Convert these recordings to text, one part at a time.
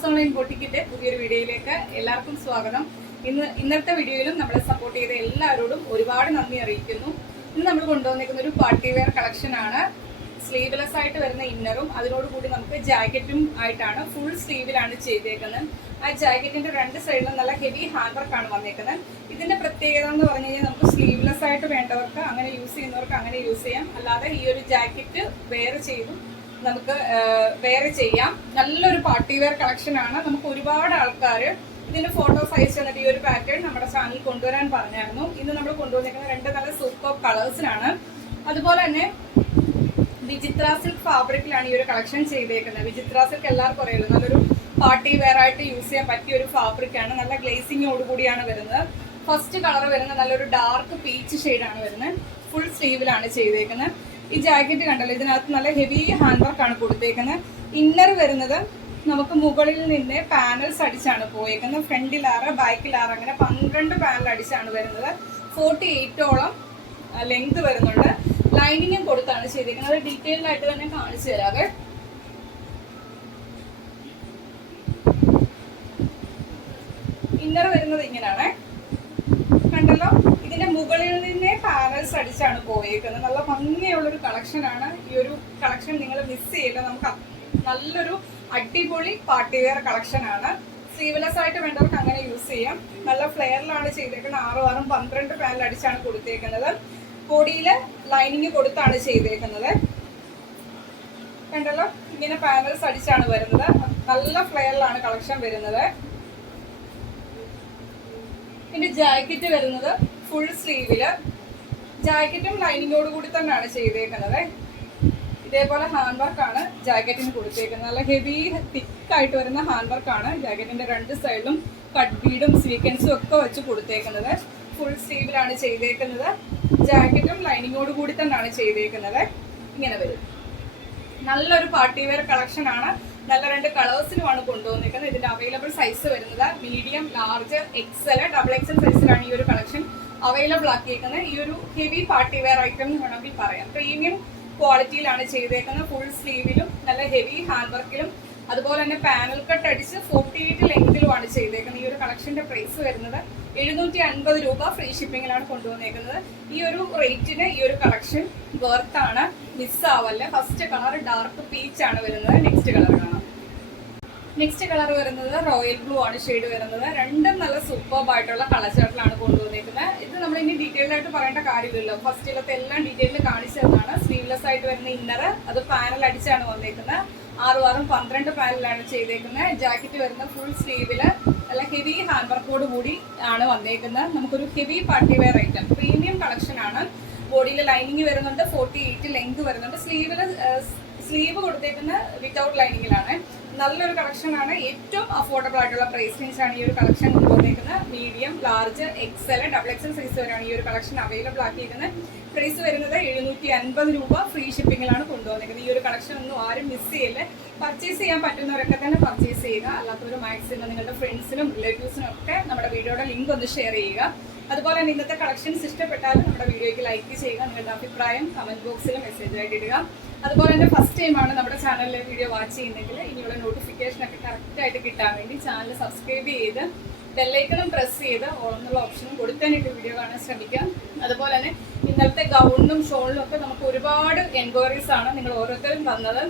ഫാസ് online ബൊട്ടിക്കിന്റെ പുതിയൊരു വീഡിയോയിലേക്ക് എല്ലാവർക്കും സ്വാഗതം. ഇന്നത്തെ വീഡിയോയിലും നമ്മളെ സപ്പോർട്ട് ചെയ്ത എല്ലാവരോടും ഒരുപാട് നന്ദി അറിയിക്കുന്നു. ഇന്ന് നമ്മൾ കൊണ്ടുവന്നിരിക്കുന്ന ഒരു പാർട്ടി വെയർ കളക്ഷൻ ആണ്. സ്ലീവ്ലെസ് ആയിട്ട് വരുന്ന ഇന്നറും അതിനോടുകൂടി നമുക്ക് ജാക്കറ്റും ആയിട്ടാണ് ഫുൾ സ്ലീവിലാണ് ചെയ്തേക്കുന്നത്. ആ ജാക്കറ്റിന്റെ രണ്ട് സൈഡിലും നല്ല ഹെവി ഹാൻഡ് വർക്കാണ് വന്നേക്കുന്നത്. ഇതിന്റെ പ്രത്യേകത എന്ന് പറഞ്ഞു കഴിഞ്ഞാൽ നമുക്ക് സ്ലീവ്ലെസ് ആയിട്ട് വേണ്ടവർക്ക് അങ്ങനെ യൂസ് ചെയ്യുന്നവർക്ക് അങ്ങനെ യൂസ് ചെയ്യാം, അല്ലാതെ ഈ ഒരു ജാക്കറ്റ് വെയർ ചെയ്തും നമുക്ക് വെയർ ചെയ്യാം. നല്ലൊരു പാർട്ടി വെയർ കളക്ഷൻ ആണ്. നമുക്ക് ഒരുപാട് ആൾക്കാർ ഇതിന്റെ ഫോട്ടോസ് അയച്ചു തന്നിട്ട് ഈ ഒരു പാറ്റേൺ നമ്മുടെ ചാനലിൽ കൊണ്ടുവരാൻ പറഞ്ഞായിരുന്നു. ഇന്ന് നമ്മൾ കൊണ്ടുവന്നിരിക്കുന്ന രണ്ട് നല്ല സൂപ്പർ കളേഴ്സിലാണ്. അതുപോലെ തന്നെ വിചിത്ര സിൽക്ക് ഫാബ്രിക്കിലാണ് ഈ ഒരു കളക്ഷൻ ചെയ്തേക്കുന്നത്. വിചിത്ര സിൽക്ക് എല്ലാവർക്കും അറിയുള്ളൂ, നല്ലൊരു പാർട്ടി വെയർ ആയിട്ട് യൂസ് ചെയ്യാൻ പറ്റിയ ഒരു ഫാബ്രിക് ആണ്. നല്ല ഗ്ലേസിങ്ങോട് കൂടിയാണ് വരുന്നത്. ഫസ്റ്റ് കളർ വരുന്നത് നല്ലൊരു ഡാർക്ക് പീച്ച് ഷെയ്ഡാണ് വരുന്നത്. ഫുൾ സ്ലീവിലാണ് ചെയ്തേക്കുന്നത്. ഈ ജാക്കറ്റ് കണ്ടല്ലോ, ഇതിനകത്ത് നല്ല ഹെവി ഹാൻഡ് വർക്കാണ് കൊടുത്തേക്കുന്നത്. ഇന്നർ വരുന്നത് നമുക്ക് മുകളിൽ നിന്ന് പാനൽസ് അടിച്ചാണ് പോയേക്കുന്നത്. ഫ്രണ്ടിലാറ് ബാക്കിലാറ് അങ്ങനെ 12 പാനൽ അടിച്ചാണ് വരുന്നത്. 48ഓളം ലെങ്ത് വരുന്നുണ്ട്. ലൈനിങ്ങും കൊടുത്താണ് ചെയ്തിരിക്കുന്നത്. ഡീറ്റെയിൽഡ് ആയിട്ട് തന്നെ കാണിച്ചു തരാതെ. ഇന്നർ വരുന്നത് ഇങ്ങനെയാണ്, കണ്ടല്ലോ. ഇതിന്റെ മുകളിൽ നിന്നേ പാനൽസ് അടിച്ചാണ് പോയേക്കുന്നത്. നല്ല ഭംഗിയുള്ളൊരു കളക്ഷനാണ്. ഈ ഒരു കളക്ഷൻ നിങ്ങൾ മിസ് ചെയ്യില്ല. നമുക്ക് നല്ലൊരു അടിപൊളി പാർട്ടി വെയർ കളക്ഷൻ ആണ്. സ്ലീവ്ലെസ് ആയിട്ട് വേണ്ടവർക്ക് അങ്ങനെ യൂസ് ചെയ്യാം. നല്ല ഫ്ലെയറിലാണ് ചെയ്തേക്കുന്നത്. 6 12 പാനൽ അടിച്ചാണ് കൊടുത്തേക്കുന്നത്. ബോഡിയില് ലൈനിങ് കൊടുത്താണ് ചെയ്തേക്കുന്നത്. കണ്ടല്ലോ, ഇങ്ങനെ പാനൽസ് അടിച്ചാണ് വരുന്നത്. നല്ല ഫ്ലെയറിലാണ് കളക്ഷൻ വരുന്നത്. ഇതിന്റെ ജാക്കറ്റ് വരുന്നത് ഫുൾ സ്ലീവില് ജാക്കറ്റും ലൈനിങ്ങോട് കൂടി തന്നെയാണ് ചെയ്തേക്കുന്നത്. ഇതേപോലെ ഹാൻഡ് വർക്കാണ് ജാക്കറ്റിന് കൊടുത്തേക്കുന്നത്. നല്ല ഹെവി തിക്കായിട്ട് വരുന്ന ഹാൻഡ് വർക്കാണ് ജാക്കറ്റിന്റെ രണ്ട് സൈഡിലും കട്ട് ബീഡും സ്വീക്വൻസും ഒക്കെ വെച്ച് കൊടുത്തേക്കുന്നത്. ഫുൾ സ്ലീവിലാണ് ചെയ്തേക്കുന്നത്. ജാക്കറ്റും ലൈനിങ്ങോട് കൂടി തന്നെയാണ് ചെയ്തേക്കുന്നത്. ഇങ്ങനെ വരും. നല്ലൊരു പാർട്ടി വെയർ കളക്ഷൻ ആണ്. നല്ല രണ്ട് കളേഴ്സിലുമാണ് കൊണ്ടുവന്നിരിക്കുന്നത്. ഇതിന്റെ അവൈലബിൾ സൈസ് വരുന്നത് മീഡിയം, ലാർജ്, XL, XXL സൈസിലാണ് ഈ ഒരു കളക്ഷൻ അവൈലബിൾ ആക്കിയിരിക്കുന്നത്. ഈ ഒരു ഹെവി പാർട്ടി വെയർ ഐറ്റം എന്ന് വേണമെങ്കിൽ പറയാം. പ്രീമിയം ക്വാളിറ്റിയിലാണ് ചെയ്തേക്കുന്നത്. ഫുൾ സ്ലീവിലും നല്ല ഹെവി ഹാൻഡ് വർക്കിലും അതുപോലെ തന്നെ പാനൽ കട്ട് അടിച്ച് 48 ലെങ്തിലുമാണ് ചെയ്തേക്കുന്നത്. ഈ ഒരു കളക്ഷന്റെ പ്രൈസ് വരുന്നത് 750 രൂപ. ഫ്രീ ഷിപ്പിംഗിലാണ് കൊണ്ടുവന്നേക്കുന്നത്. ഈ ഒരു റേറ്റിന് ഈ ഒരു കളക്ഷൻ വെർത്താണ്, മിസ് ആവല്ലേ. ഫസ്റ്റ് കളർ ഡാർക്ക് പീച്ച് ആണ് വരുന്നത്. നെക്സ്റ്റ് കളർ കാണാം. നെക്സ്റ്റ് കളർ വരുന്നത് റോയൽ ബ്ലൂ ആണ് ഷെയ്ഡ് വരുന്നത്. രണ്ടും നല്ല സൂപ്പർബ് ആയിട്ടുള്ള കളർ ചാർട്ടിലാണ് കൊണ്ടുവന്നിരിക്കുന്നത്. ഇത് നമ്മൾ ഇനി ഡീറ്റെയിൽഡ് ആയിട്ട് പറയേണ്ട കാര്യമില്ലല്ലോ. ഫസ്റ്റിലത്തെ എല്ലാം ഡീറ്റെയിൽഡ് കാണിച്ചതാണ്. സ്ലീവ്ലെസ് ആയിട്ട് വരുന്ന ഇന്നർ അത് പാനൽ അടിച്ചാണ് വന്നേക്കുന്നത്. 6 12 പാനലാണ് ചെയ്തേക്കുന്നത്. ജാക്കറ്റ് വരുന്ന ഫുൾ സ്ലീവില് നല്ല ഹെവി ഹാൻഡ് വർക്കോട് കൂടി ആണ് വന്നേക്കുന്നത്. നമുക്കൊരു heavy party wear item, premium collection ആണ്. ബോഡിയിൽ ലൈനിങ് വരുന്നുണ്ട്. 48 ലെങ്ത് വരുന്നുണ്ട്. സ്ലീവ് കൊടുത്തേക്കുന്ന വിത്തൗട്ട് ലൈനിങ്ങിലാണ്. നല്ലൊരു കളക്ഷൻ ആണ്. ഏറ്റവും അഫോർഡബിൾ ആയിട്ടുള്ള പ്രൈസ് റേഞ്ച് ആണ് ഈ ഒരു കളക്ഷൻ കൊണ്ടുവന്നേക്കുന്നത്. Medium, large, XL, XXL size വരെയാണ് ഈ ഒരു കളക്ഷൻ അവൈലബിൾ ആക്കിയിരിക്കുന്നത്. പ്രൈസ് വരുന്നത് 750 രൂപ. ഫ്രീ ഷിപ്പിംഗിലാണ് കൊണ്ടുവന്നിരിക്കുന്നത്. ഈ ഒരു കളക്ഷൻ ഒന്നും ആരും മിസ് ചെയ്യില്ല. പർച്ചേസ് ചെയ്യാൻ പറ്റുന്നവരൊക്കെ തന്നെ പർച്ചേസ് ചെയ്യുക. അല്ലാത്തവർ മാക്സിമം നിങ്ങളുടെ ഫ്രണ്ട്സിനും റിലേറ്റീവ്സിനും ഒക്കെ നമ്മുടെ വീഡിയോയുടെ ലിങ്ക് ഒന്ന് ഷെയർ ചെയ്യുക. അതുപോലെ തന്നെ ഇന്നത്തെ കളക്ഷൻസ് ഇഷ്ടപ്പെട്ടാലും നമ്മുടെ വീഡിയോയ്ക്ക് ലൈക്ക് ചെയ്യുക. നിങ്ങളുടെ അഭിപ്രായം കമന്റ് ബോക്സിൽ മെസ്സേജ് ആയിട്ട് ഇടുക. അതുപോലെ തന്നെ ഫസ്റ്റ് ടൈമാണ് നമ്മുടെ ചാനലിലെ വീഡിയോ വാച്ച് ചെയ്യുന്നെങ്കിൽ ഇനിയുള്ള നോട്ടിഫിക്കേഷൻ ഒക്കെ കറക്റ്റായിട്ട് കിട്ടാൻ വേണ്ടി ചാനൽ സബ്സ്ക്രൈബ് ചെയ്ത് ബെല്ലൈക്കണും പ്രസ് ചെയ്ത് ഓൾന്നുള്ള ഓപ്ഷനും കൊടുക്കാനായിട്ട് വീഡിയോ കാണാൻ ശ്രമിക്കാം. അതുപോലെ തന്നെ ഇന്നലത്തെ ഗൗണിനും ഷോളിനും ഒക്കെ നമുക്ക് ഒരുപാട് എൻക്വയറീസ് ആണ് നിങ്ങൾ ഓരോരുത്തരും തന്നത്.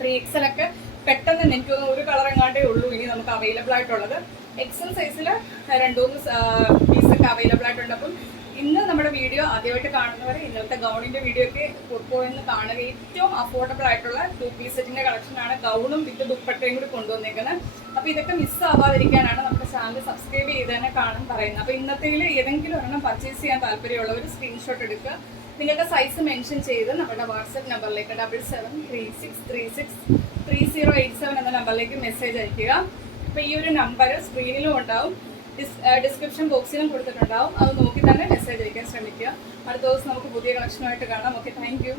3XL ഒക്കെ പെട്ടെന്ന് എനിക്ക് തോന്നുന്നു ഒരു കളർ എങ്ങാണ്ടേ ഉള്ളൂ ഇനി നമുക്ക് അവൈലബിൾ ആയിട്ടുള്ളത്. XL സൈസിൽ 2-3 പീസൊക്കെ അവൈലബിൾ ആയിട്ടുണ്ട്. അപ്പം ഇന്ന് നമ്മുടെ വീഡിയോ ആദ്യമായിട്ട് കാണുന്നവർ ഇന്നത്തെ ഗൗണിന്റെ വീഡിയോ ഒക്കെ പോയെന്ന് കാണുക. ഏറ്റവും അഫോർഡബിൾ ആയിട്ടുള്ള 2 പീസ് സെറ്റിന്റെ കളക്ഷനാണ്. ഗൗണും വിത്ത് ദുപ്പട്ടയും കൂടി കൊണ്ടുവന്നേക്കുന്നത്. അപ്പൊ ഇതൊക്കെ മിസ് ആവാതിരിക്കാനാണ് നമ്മുടെ ചാനൽ സബ്സ്ക്രൈബ് ചെയ്ത് തന്നെ കാണാൻ പറയുന്നത്. അപ്പൊ ഇന്നത്തേൽ ഏതെങ്കിലും ഒരെണ്ണം പർച്ചേസ് ചെയ്യാൻ താല്പര്യമുള്ളവർ സ്ക്രീൻഷോട്ട് എടുക്കുക. നിങ്ങളുടെ സൈസ് മെൻഷൻ ചെയ്ത് നമ്മുടെ വാട്സ്ആപ്പ് നമ്പറിലേക്ക് 7736363087 എന്ന നമ്പറിലേക്ക് മെസ്സേജ് അയക്കുക. അപ്പൊ ഈ ഒരു നമ്പർ സ്ക്രീനിലും ഉണ്ടാവും, ഡിസ്ക്രിപ്ഷൻ ബോക്സിലും കൊടുത്തിട്ടുണ്ടാവും. അത് നോക്കി തന്നെ മെസ്സേജ് അയക്കാൻ ശ്രമിക്കുക. അടുത്ത ദിവസം നമുക്ക് പുതിയ കളക്ഷനുമായിട്ട് കാണാം. Okay, thank you.